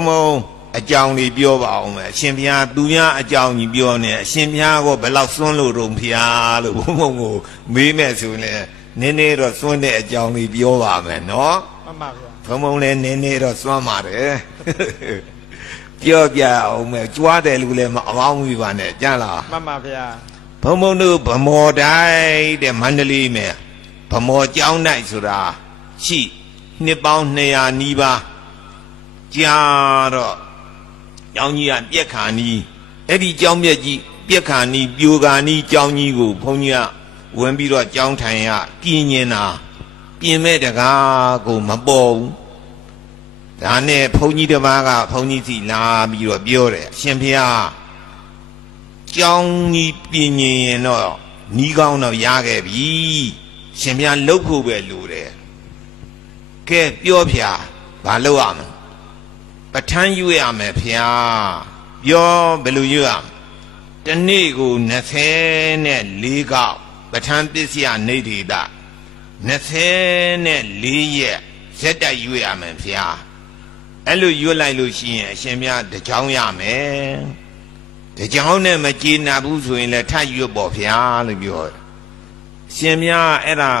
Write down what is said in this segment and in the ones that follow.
ုံမုံအကြောင်းလေးပြောပါအောင်မယ်အရှင်ဘုရားသူများအကြောင်းကြီးပြောနေအရှင်ဘုရားကဘယ်လောက်စွန့်လို့တုံဖျားလို့ဘုံမုံကိုမေးမဲ့ဆိုရင်နည်းနည်းတော့စွန့်တဲ့အကြောင်းလေးပြောပါမယ်နော်မှန်ပါဗျာဘုံမုံလည်းနည်းနည်းတော့စွန့်ပါတယ်ပြောပြအောင်မယ်ကြွားတယ်လို့လည်းမအောင်းဘူးပါနဲ့ကြားလားမှန်ပါဗျာဘုံဘုံတို့ဗမော်တိုင်းတဲ့မန္တလေးမယ်ဗမော်ကျောင်းတိုင်းဆိုတာရှိနှစ်ပေါင်း200နီးပါးကြာတော့ကျောင်းကြီးကပြက်ခါနီးအဲ့ဒီကျောင်းပြက်ကြီးပြက်ခါနီးပြိုခါနီးကျောင်းကြီးကိုဘုန်းကြီးကဝင်ပြီးတော့ကျောင်းထိုင်ရပြင်နေတာပြင်မဲ့တကားကိုမပေါ်ဘူးဒါနဲ့ဘုန်းကြီးတစ်ပါးကဘုန်းကြီးစီလာပြီးတော့ပြောတယ်အရှင်ဘုရားကျောင်းကြီးပြင်ရင်တော့နီးကောင်းတော့ရခဲ့ပြီရှင်ဘုရားလှုပ်ဖို့ပဲလိုတယ်ကဲပြောဖျားဘာလုပ်ရမလဲပဋ္ဌာန်းယူရမယ်ဖျားပြောဘယ်လိုယူရမလဲတနေ့ကို24ခေါက်ပဋ္ဌာန်းပစ္စယနေတိတာ24ရက်ဇက်တိုက်ယူရမယ်ဖျားအဲ့လိုယူလိုက်လို့ရှိရင်အရှင်ဘုရားတကြောင်းရမယ်တကြောင်းနဲ့မကျေနပ်ဘူးဆိုရင်လည်းထပ်ရွတ်ပေါ့ဖျားလို့ပြောတယ်ရှင်ဘုရားအဲ့ဒါ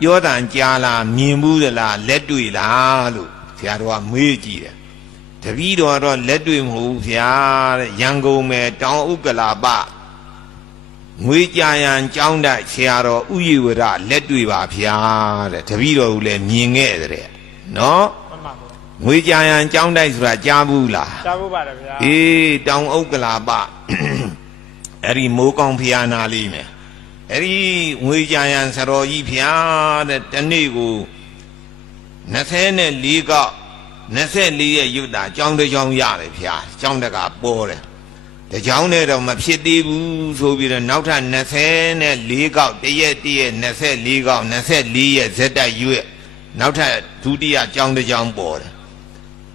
ပြောတန်ကြားလားမြင်ဘူးလားလက်တွေ့လားလို့ဆရာတော်ကမေးကြည့်တယ်တပည့်တော်တော့လက်တွေ့မဟုတ်ဘူးဗျာတဲ့ရန်ကုန်မယ်တောင်ဥက္ကလာပငွေကြာရန်ကျောင်းတိုက်ဆရာတော်ဥယျဝရလက်တွေ့ပါဗျာတဲ့တပည့်တော်ကလည်းမြင်ခဲ့တဲ့နော်မှန်ပါဗျာငွေကြာရန်ကျောင်းတိုက်ဆိုတာကြားဘူးလားကြားဘူးပါတယ်ဗျာအေးတောင်ဥက္ကလာပအဲ့ဒီမိုးကောင်းဖျားနာလေးမယ်အဲ့ဒီငွေကြာရန်ဆရာတော်ကြီးဖျားတဲ့တနေ့ကို24ခေါက်24ရက်ရွတ်တာကျောင်းတစ်ကျောင်းရတယ်ဖျားကျောင်းတကပေါ်တယ်တကျောင်းနဲ့တော့မဖြစ်သေးဘူးဆိုပြီးတော့နောက်ထပ်24ခေါက်တရက်24ခေါက်24ရက်ဇက်တိုက်ရွတ်နောက်ထပ်ဒုတိယကျောင်းတစ်ကျောင်းပေါ်တယ်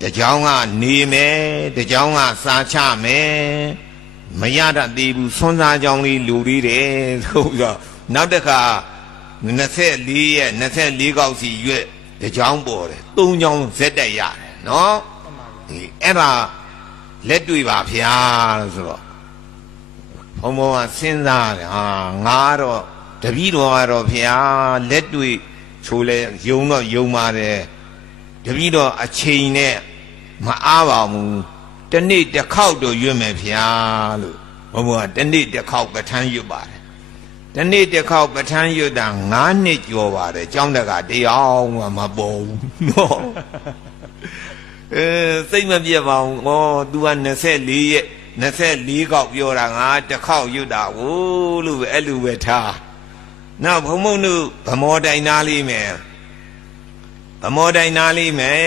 တကျောင်းကနေမယ်တကျောင်းကစာချမယ်မရတတ်သေးဘူးဆွမ်းစားကျောင်းလေးလူလေးတယ်ဆိုပြီးတော့နောက်တစ်ခါ24ရက်24ခေါက်စီရွတ်တကြောင်ပေါ်တယ်3ကြောင်ဇက်တက်ရတယ်နော်ဒီအဲ့ဒါလက်တွေ့ပါဗျာလို့ဆိုတော့ဘုံဘုံကစဉ်းစားတယ်ဟာငါတော့တပည့်တော်ကတော့ဗျာလက်တွေ့ချိုးလဲယုံတော့ယုံပါတယ်တပည့်တော်အချိန်နဲ့မအားပါဘူးတနေ့တစ်ခေါက်တော့ရွတ်မယ်ဗျာလို့ဘုံဘုံကတနေ့တစ်ခေါက်ပဋ္ဌာန်းရွတ်ပါတယ်တနေ့တစ်ခေါက်ပဋ္ဌာန်းရွတ်တာ9နှစ်ကျော်ပါတယ်ကျောင်းတကတရားမှမပေါ်ဘူးနော်စိတ်မပြတ်ပါဘူးဩ तू က24ရက်24ခေါက်ပြောတာငါတစ်ခေါက်ရွတ်တာကိုလို့ပဲအဲ့လိုပဲထားနောက်ဘုံဘုံတို့ဗမောတိုင်သားလေးမယ်ဗမောတိုင်သားလေးမယ်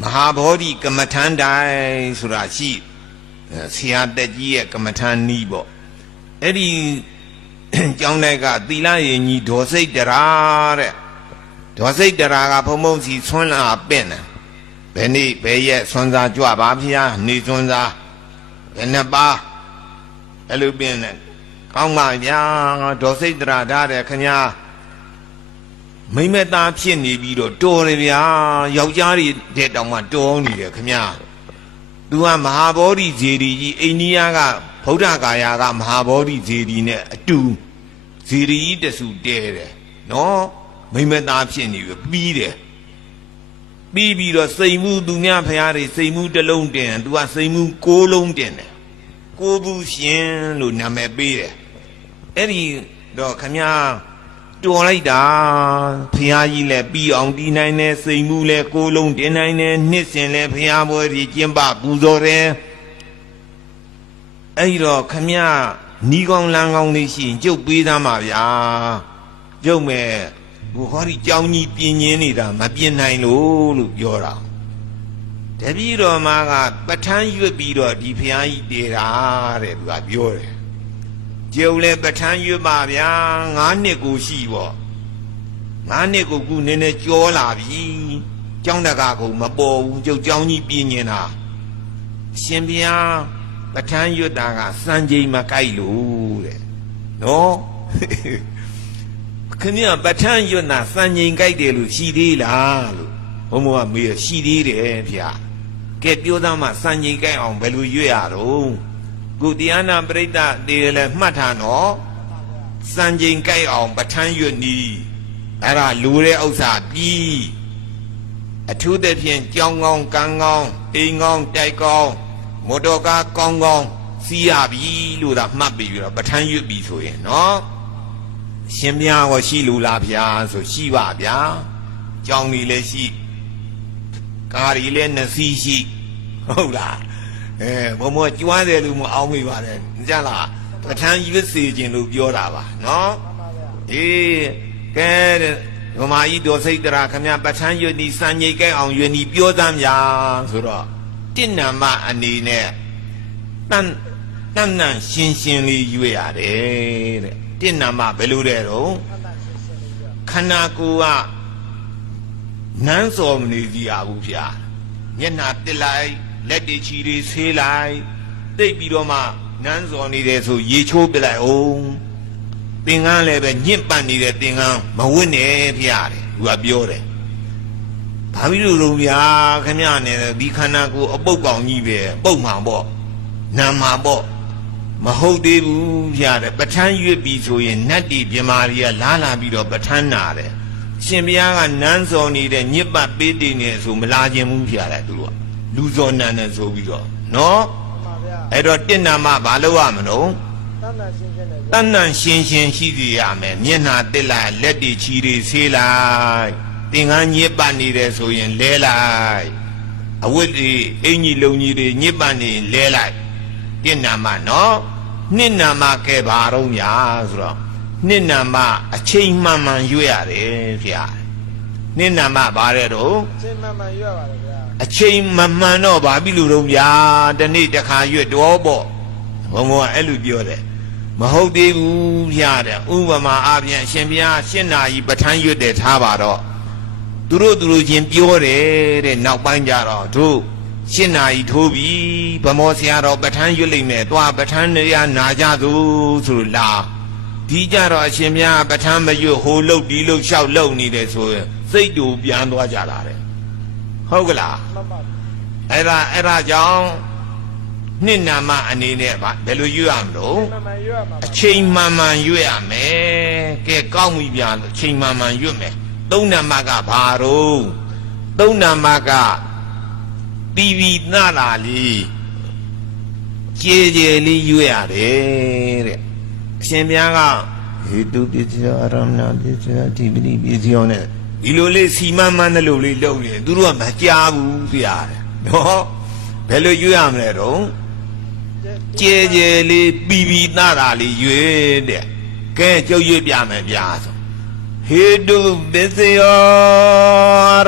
မဟာဗောဓိကမ္မထန်တိုင်ဆိုတာရှိဆရာတက်ကြီးရဲ့ကမ္မထန်နီးပေါ့အဲ့ဒီကျောင်းတိုက်ကသီလရင်ကြီးဒေါ်စိတ်တရာတဲ့ဒေါ်စိတ်တရာကဘုံဘုံစီဆွမ်းလာပင့်တယ်ဘယ်နေ့ဘယ်ရက်ဆွမ်းစားကြွပါဗျာနေဆွမ်းစားဘယ်နှပါအဲ့လိုပင့်တယ်ကောင်းပါဗျာဒေါ်စိတ်တရာထားတယ်ခင်ဗျာမိမသားဖြစ်နေပြီးတော့တော်တယ်ဗျာယောက်ျားတွေတဲ့တောင်မှတော်နေတယ်ခင်ဗျာသူကမဟာဗောဓိဇေဒီကြီးအိန္ဒိယကဗုဒ္ဓဂါယာကမဟာဗောဓိဇေဒီနဲ့အတူဇေဒီကြီးတဆူတဲတယ်နော်မိမသားဖြစ်နေပြီးတယ်ပြီးပြီးတော့စိန်မှုသူများဖရာတွေစိန်မှုတစ်လုံးတင်သူကစိန်မှု6လုံးတင်တယ်6ဘူးရှင်လို့နာမည်ပေးတယ်အဲ့ဒီတော့ခမညာတော်လိုက်တာဖရာကြီးလည်းပြီးအောင်တီးနိုင်တယ်စိန်မှုလည်း6လုံးတင်နိုင်တယ်နှစ်စဉ်လည်းဖရာပွဲကြီးကျင်းပပူဇော်တယ်အဲ့တော့ခမရနီးကောင်းလမ်းကောင်းလေးရှိရင်ကျုပ်ပေးသားမှာဗျာကျုပ်မဲ့ဘုဟောဒီကြောင်းကြီးပြင်းရင်းနေတာမပြင်းနိုင်လို့ပြောတာတပည့်တော်မှာကပဋ္ဌာန်းရွတ်ပြီးတော့ဒီဖျားကြီးတည်တာတဲ့သူကပြောတယ်ကျုပ်လည်းပဋ္ဌာန်းရွတ်ပါဗျာ9နှစ်ကိုရှိပေါ့9နှစ်ကိုခုနည်းနည်းကြောလာပြီကျောင်းတကာကမပေါ်ဘူးကျုပ်ကြောင်းကြီးပြင်းနေတာရှင်ဗျာပဋ္ဌာန်းရွတ်တာကစံချိန်မကိုက်လို့တဲ့နော်ခင်ဗျာပဋ္ဌာန်းရွတ်တာစံချိန်ကိုက်တယ်လို့ရှိသေးလားလို့ဘုံဘုံကမေးရှိသေးတယ်ဗျာ ကဲပြောသားမှစံချိန်ကိုက်အောင်ဘယ်လိုရွတ်ရတော့ခုတရားနာပရိသတ်တွေလည်းမှတ်ထားနော်စံချိန်ကိုက်အောင်ပဋ္ဌာန်းရွတ်နီးအဲ့ဒါလူတဲ့ဥစ္စာပြီးအထူးသဖြင့်ကြောင်းကောင်းကံကောင်းအိမ်ကောင်းတိုက်ကောင်းမော်တော်ကားကောင်းကောင်းစီးရပြီလို့သာမှတ်ပြီးတော့ပဋ္ဌာန်းရွတ်ပြီဆိုရင်နော်ရှင်မြတ်ဟောရှိလူလားဗျာဆိုရှိပါဗျာကြောင်းကြီးလည်းရှိကားကြီးလည်းနှစ်စီးရှိဟုတ်လားဘုံမကျွမ်းတယ်လို့မအောင်မိပါတယ်ကြလားပဋ္ဌာန်းရွတ်စေခြင်းလို့ပြောတာပါနော်အေးကဲဗမာကြီးတော်စိတ်တရာခမပဋ္ဌာန်းရွတ်ဒီစံငိတ်ကဲအောင်ရွတ်ဒီပြောသမ်းဗျာဆိုတော့တဏ္ဏမအနေနဲ့တန်ရှင်းရှင်းလေးရွတ်ရတယ်တဲ့တဏ္ဏမဘယ်လိုတဲ့တော့ခန္ဓာကိုယ်ကနန်းစော်မနေစီရဘူးဗျာမျက်နှာတစ်လိုက်လက်တွေချီတွေဆေးလိုက်တိတ်ပြီးတော့မှနန်းစော်နေတယ်ဆိုရေချိုးပြလိုက်အောင်သင်္ကန်းလည်းပဲညှင့်ပတ်နေတဲ့သင်္ကန်းမဝတ်နဲ့ဖျားတယ်သူကပြောတယ်ဘာဖြစ်လို့လဲဗျာခမရနဲ့ဒီခန္ဓာကိုယ်အပုတ်ကောင်ကြီးပဲပုတ်မှန်ပေါ့နာမှာပေါ့မဟုတ်သေးဘူးဖျားတယ်ပဋ္ဌာန်းရွတ်ပြီးဆိုရင်နတ်တီပြမာရီကလာပြီးတော့ပဋ္ဌာန်းနာတယ်ရှင်ဘုရားကနန်းစော်နေတဲ့ညစ်ပတ်ပေးတည်နေဆိုမလာခြင်းဘူးဖျားတယ်သူကလူစော်နန်းနဲ့ဆိုပြီးတော့နော်အဲ့တော့တဏ္ဏမဘာလို့ရမလို့တဏ္ဏရှင်းရှိစီရမယ်မျက်နှာတစ်လိုက်လက်တွေချီတွေဆေးလိုက်သင်္ကန်းညစ်ပတ်နေတယ်ဆိုရင်လဲလိုက်အဝတ်တွေအင်ကြီးလုံကြီးတွေညစ်ပတ်နေလဲလိုက်တဏ္ဏမနော်နှစ်နာမကဲဘာတော့ညာဆိုတော့နှစ်နာမအချိန်မှန်မှန်ရွတ်ရတယ်ဗျာနှစ်နာမဘာတဲ့တော့အချိန်မှန်မှန်ရွတ်ပါတယ်ဗျာအချိန်မှန်တော့ဘာပြီလို့တော့ဗျာတနေ့တစ်ခါရွတ်တော့ပေါ့ဘုံဘုံကအဲ့လိုပြောတယ်မဟုတ်သေးဘူးဗျာတဲ့ဥပမာအပြင်အရှင်ဘုရားရှင်းနာကြီးပဋ္ဌာန်းရွတ်တယ်ထားပါတော့သူတို့ချင်းပြောတယ်တဲ့နောက်ပိုင်းကြတော့တို့ရှင်းနာကြီးထိုးပြီဗမောဆရာတော်ပဋ္ဌာန်းရွတ်လိမ့်မယ်တွားပဋ္ဌာန်းရနာကြသူဆိုလို့လာဒီကြတော့အရှင်ဘုရားပဋ္ဌာန်းမရွတ်ဟိုလုတ်ဒီလုတ်လျှောက်လုတ်နေတယ်ဆိုရင်စိတ်တူပြန်သွားကြတာတဲ့ဟုတ်ကလားအဲ့ဒါကြောင့်နှစ်နာမအနေနဲ့ဘယ်လိုရွတ်ရမလို့အချိန်မှန်မှန်ရွတ်ရမယ်ကဲကောင်းပြီဗျာအချိန်မှန်မှန်ရွတ်မယ်သုံးနာမကဘာတော့သုံးနာမကတီဗီနာလာလေးကြည်ကြည်လေးရွတ်ရတယ်တဲ့အရှင်ဘုရားကဟေတုပစ္စယအရမဏပစ္စယဒီပတိပစ္စယနဲ့ဒီလိုလေးစီမံမှန်းတဲ့လိုလေးလုပ်နေသူတို့ကမကြားဘူးဗျာနော်ဘယ်လိုရွတ်ရမလဲတော့ကြဲကြဲလေးပြီးသားတာလေးရွတ်တဲ့ကဲကျုပ်ရွတ်ပြမယ်ဗျာဆိုဟေတုပစ္စယော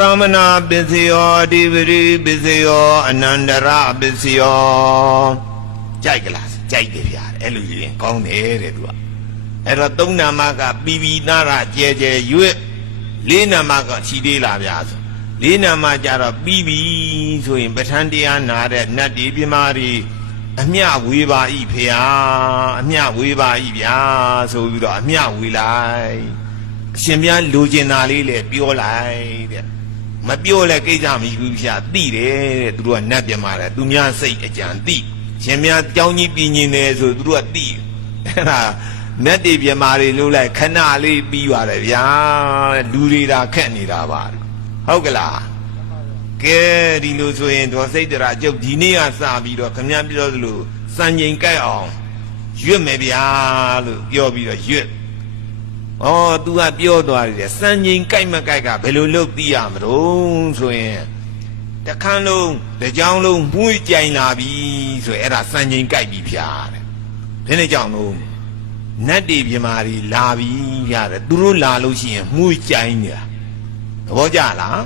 ရမဏပစ္စယောအဓိပတိပစ္စယောအနန္တရပစ္စယောကြိုက်ကလားကြိုက်တယ်ဗျာအဲ့လိုရင်ကောင်းတယ်တဲ့သူကအဲ့တော့သုံးနာမကပြီးသားတာကြဲကြဲရွတ်လေးနာမကခြိသေးလားဗျာဆိုလေးနာမကြတော့ပြီးပြီဆိုရင်ပဋ္ဌာန်းတရားနာတဲ့နတ်ဒီပြမာတွေအမျှဝေပါဤဖေဟာအမျှဝေပါဤဗျာဆိုပြီးတော့အမျှဝေလိုက်အရှင်မြတ်လိုချင်တာလေးလေပြောလိုက်တဲ့မပြောလဲကိစ္စမရှိဘူးဗျာသိတယ်တဲ့သူတို့ကနတ်ပြမာတယ်သူများစိတ်အကြံသိရှင်မြတ်ကြောင်းကြီးပြင်းနေတယ်ဆိုသူတို့ကသိအဲ့ဒါနတ်တွေပြမာတွေလို့လိုက်ခဏလေးပြီးပါတယ်ဗျာလူတွေဒါခက်နေတာပါဟုတ်ကလားကဲဒီလိုဆိုရင်ဒေါ်စိတ်တရာကျုပ်ဒီနေ့ကစပြီးတော့ခမည်းပြောသလိုစံချိန်ကြိုက်အောင်ရွတ်မယ်ဗျာလို့ပြောပြီးတော့ရွတ်ဩ तू ကပြောသွားတယ်စံချိန်ကြိုက်မကြိုက်ကဘယ်လိုလုပ်သိရမလို့ဆိုရင်တခန်းလုံးတစ်ကြောင်းလုံးမှုကြိုင်လာပြီဆိုရင်အဲ့ဒါစံချိန်ကြိုက်ပြီဗျာတဲ့ဘယ်နဲ့ကြောင့်လို့နတ်တွေပြမာတွေလာပြီဗျာတဲ့သူတို့လာလို့ရှိရင်မှုကြိုင်နေတာသဘောကျလား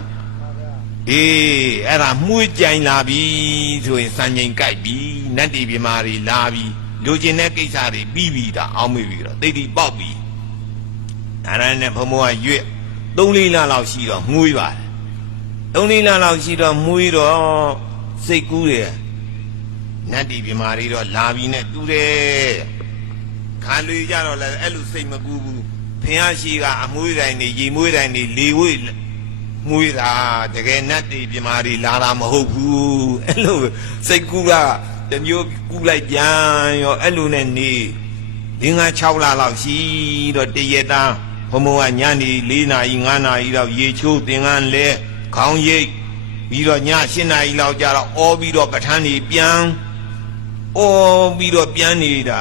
အေးအဲ့ဒါမှုကြိုင်လာပြီဆိုရင်စံချိန်ကြိုက်ပြီနတ်တီပြမာတွေလာပြီလူကျင်တဲ့ကိစ္စတွေပြီးပြီဒါအောင်းမိပြီတော့သိတိပေါက်ပြီဒါနဲ့ဘုံဘုံကရွက်3-4လလောက်ရှိတော့မှုွေးပါတယ်3-4လလောက်ရှိတော့မှုွေးတော့စိတ်ကူးတယ်နတ်တီပြမာတွေတော့လာပြီနဲ့တူတယ်ခါလူကြတော့လည်းအဲ့လိုစိတ်မကူးဘူးဖင်အားရှိကအမွှေးတိုင်းနေရေမွေးတိုင်းနေလေဝေး မွေးတာတကယ်နတ်တွေပြမာတွေလာတာမဟုတ်ဘူးအဲ့လိုစိတ်ကူးကတမျိုးကူးလိုက်ပြန်ရောအဲ့လိုနဲ့နေ5-6 လလောက်ရှိတော့တရက်သားဘုံဘုံကညနေ4 နာရီ5 နာရီလောက်ရေချိုးသင်္ကန်းလဲခေါင်းရိပ်ပြီးတော့ည8 နာရီလောက်ကြာတော့အော်ပြီးတော့ပဋ္ဌာန်းကြီးပြန်အော်ပြီးတော့ပြန်နေတာ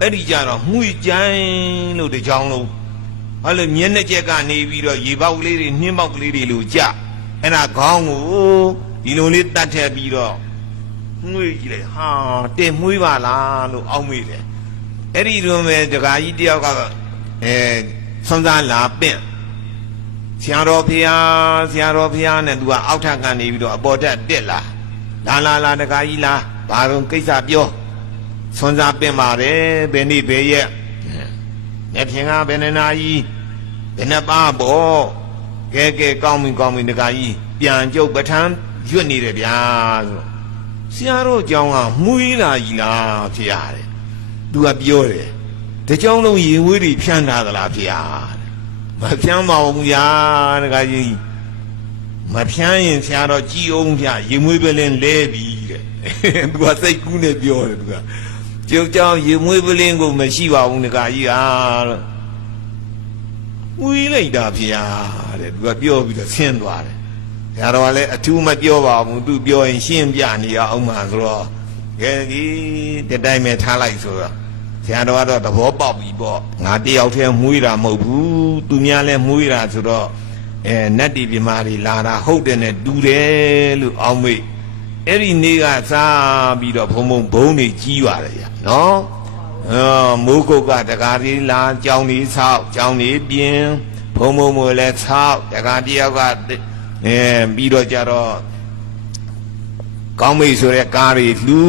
အဲ့ဒီကြတော့မှုကြိုင်းလို့တကြောင်လုံးဘာလို့မျက်နှာချက်ကနေပြီးတော့ရေပေါက်ကလေးတွေနှင်းပေါက်ကလေးတွေလို့ကြအဲ့ဒါခေါင်းကိုဒီလိုလေးတတ်ထက်ပြီးတော့မှုကြည့်လိုက်ဟာတင်မှုပါလားလို့အောက်မေ့တယ်အဲ့ဒီလိုပဲဒကာကြီးတယောက်ကဆွမ်းစားလာပင့်ဆရာတော်ဖျားနဲ့သူကအောက်ထပ်ကနေပြီးတော့အပေါ်ထက်တက်လာလာဒကာကြီးလားဘာလို့ကိစ္စပြောဆွမ်းစားပင့်ပါတယ်ဘယ်နေ့ဘယ်ရက်လက်ဖြင့်ကဘယ်နှစ်နာရီဘယ်နှပါပေါ့ကဲကောင်းပြီဒကာကြီးပြန်ကြုတ်ပဋ္ဌာန်းရွတ်နေတယ်ဗျာဆိုဆရာတော်เจ้าကမှုေးလာကြီးလားဖျားတယ်သူကပြောတယ်တကြောင်လုံးရေဝေးတွေဖြန်းထားသလားဖျားမဖြန်းပါဘူးဗျာဒကာကြီးမဖြန်းရင်ဆရာတော်ကြည်အောင်ဗျာရေမွေးပလင်းလဲပြီတဲ့သူကစိတ်ကူးနဲ့ပြောတယ်သူကကျုပ်เจ้าရေမွေးပလင်းကိုမရှိပါဘူးဒကာကြီးဟာလို့ဝီးလိုက်တာဖျားတဲ့သူကပြောပြီးတော့ဆင်းသွားတယ်ဆရာတော်ကလည်းအထူးမပြောပါဘူးသူပြောရင်ရှင်းပြနေရအောင်မှဆိုတော့ကဲဒီတတိုင်းပဲထားလိုက်ဆိုတော့ဆရာတော်ကတော့သဘောပေါက်ပြီပေါ့ငါတယောက်တည်းမွေးတာမဟုတ်ဘူးသူများလည်းမွေးတာဆိုတော့နတ်တီပြမာတွေလာတာဟုတ်တယ်နဲ့တူတယ်လို့အောင်းမေ့အဲ့ဒီနေ့ကစားပြီးတော့ဘုံဘုံတွေကြီးပါတယ်ဗျာနော်မိုးကုတ်ကတကားလေးလာကြောင်လေးဆောက်ကြောင်လေးပြင်းဘုံမလည်းဆောက်တကားတယောက်ကပြီးတော့ကြတော့ကောင်းမေ့ဆိုတဲ့ကားတွေလှူ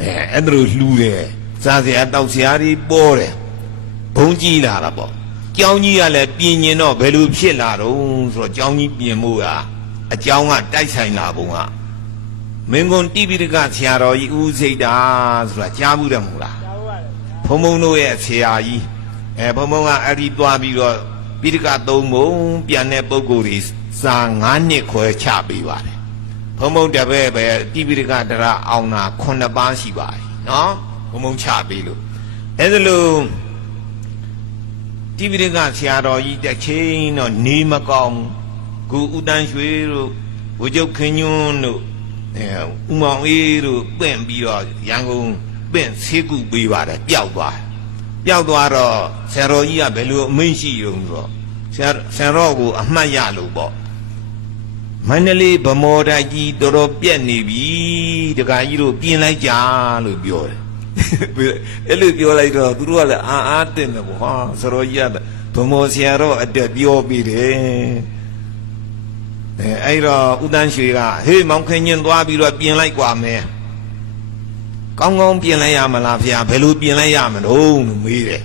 အဲ့ဒါလိုလှူတယ်စားစရာတောက်စရာတွေပေါ်တယ်ဘုံကြီးလာတာပေါ့ကြောင်းကြီးကလည်းပြင်ရင်တော့ဘယ်လိုဖြစ်လာတော့ဆိုတော့ကြောင်းကြီးပြင်မှုကအကြောင်းကတိုက်ဆိုင်လာပုံကမင်းကွန်တိပိဋကဆရာတော်ကြီးဦးစိတ်တာဆိုတာကြားဘူးတယ်မဟုတ်လားကြားဘူးပါတယ်ဘုံတို့ရဲ့ဆရာကြီးဘုံကအဲ့ဒီသွားပြီးတော့ပိဋက3 ပုံပြန်တဲ့ပုဂ္ဂိုလ်တွေစာ9 နှစ်ခွဲချပေးပါတယ်ဘုံတပည့်ပဲတိပိဋကတရအောင်တာ9 ပါးရှိပါတယ်နော်ဘုံချပေးလို့အဲ့ဒါလို့တိပိဋကဆရာတော်ကြီးတစ်ချိန်တော့နေမကောင်းကိုဦးတန်းရွှေတို့ဝကျုပ်ခင်ညွန်းတို့ဦးမောင်အေးတို့ပင့်ပြီးတော့ရန်ကုန်ပင့်ဆေးကုပေးပါတယ်ပျောက်သွားတော့ဆရာတော်ကြီးကဘယ်လိုအမိန့်ရှိရုံဆိုတော့ဆရာတော်ကိုအမှတ်ရလို့ပေါ့မန္တလေးဗမော်တိုက်ကြီးတော်တော်ပြက်နေပြီတခါကြီးတို့ပြင်လိုက်ကြလို့ပြောတယ်အဲ့လိုပြောလိုက်တော့သူတို့ကလည်းအားတင်တယ်ပေါ့ဟာဆရာတော်ကြီးကဗမော်ဆရာတော်အတက်ပြောပြီးတယ်အဲ့တော့ဦးတန်းရွှေကဟေးမောင်ခင်ညင်သွားပြီးတော့ပြင်လိုက်กว่าမယ်ကောင်းပြင်လိုက်ရမလားဖေဘယ်လိုပြင်လိုက်ရမလို့မေးတယ်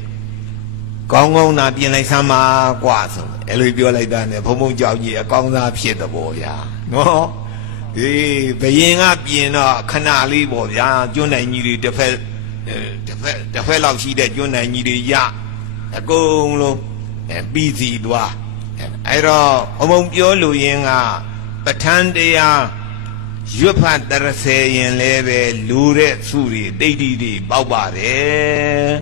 ကောင်းသာပြင်လိုက်စမ်းပါกว่าဆိုအဲ့လိုပြောလိုက်တာနဲ့ဘုံကြောက်ကြီးအကောင်းသားဖြစ်တဲ့ပေါ့ဗျာနော်ဘယင်ကပြင်တော့ခဏလေးပေါ့ဗျာကျွန်းနိုင်ကြီးတွေတစ်ဖက်လောက်ရှိတဲ့ကျွန်းနိုင်ကြီးတွေရအကုန်လုံးပြီးစီသွားအဲ့တော့ဘုံပြောလို့ရင်ကပဋ္ဌာန်းတရားရွတ်ဖတ်တရစေရင်လည်းပဲလူတဲ့စုတွေတိတ်တိတွေပေါက်ပါတယ်